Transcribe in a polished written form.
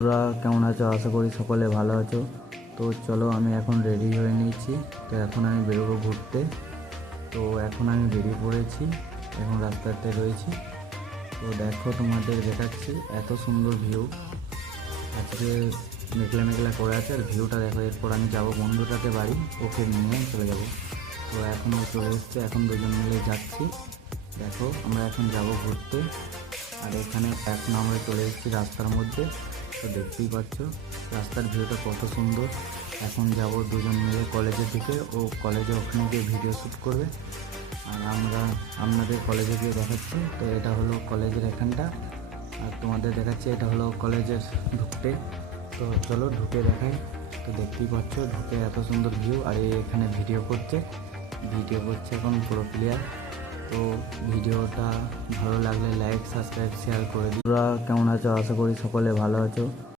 তোমরা কেমন আছো? আশা করি সকলে ভালো আছো। তো চলো, আমি এখন রেডি হয়ে নিয়েছি। তো এখন আমি বেরোবো ঘুরতে। তো এখন আমি বেরিয়ে পড়েছি, এখন রাস্তাতে রয়েছি। তো দেখো, তোমাদের দেখাচ্ছি এত সুন্দর ভিউ। আজকে মেঘলা মেঘলা করে আছে, আর ভিউটা দেখো। এরপর আমি যাবো বন্ধুটাকে বাড়ি, ওকে নিয়ে চলে যাব। তো এখন ও চলে এসছে, এখন দুজন মিলে যাচ্ছি। দেখো, আমরা এখন যাব ঘুরতে। আর এখন আমরা চলে এসেছি রাস্তার মধ্যে। তো দেখতেই পাচ্ছ রাস্তার ভিউটা কত সুন্দর। এখন যাব দুজন মিলে কলেজের দিকে। ও কলেজে ওখানে গিয়ে ভিডিও শ্যুট করবে, আর আমরা আপনাদের কলেজে গিয়ে দেখাচ্ছি। তো এটা হলো কলেজের এখানটা, আর তোমাদের দেখাচ্ছি এটা হলো কলেজের ঢুকতে। তো চলো ঢুকে দেখাই। তো দেখতেই পাচ্ছ ঢুকে এত সুন্দর ভিউ, আর এখানে ভিডিও করছে এখন পুরো ক্লিয়ার। তো ভিডিওটা ভালো লাগলে লাইক, সাবস্ক্রাইব, শেয়ার করে দিই। তোমরা কেমন আছো? আশা করি সকলে ভালো আছো।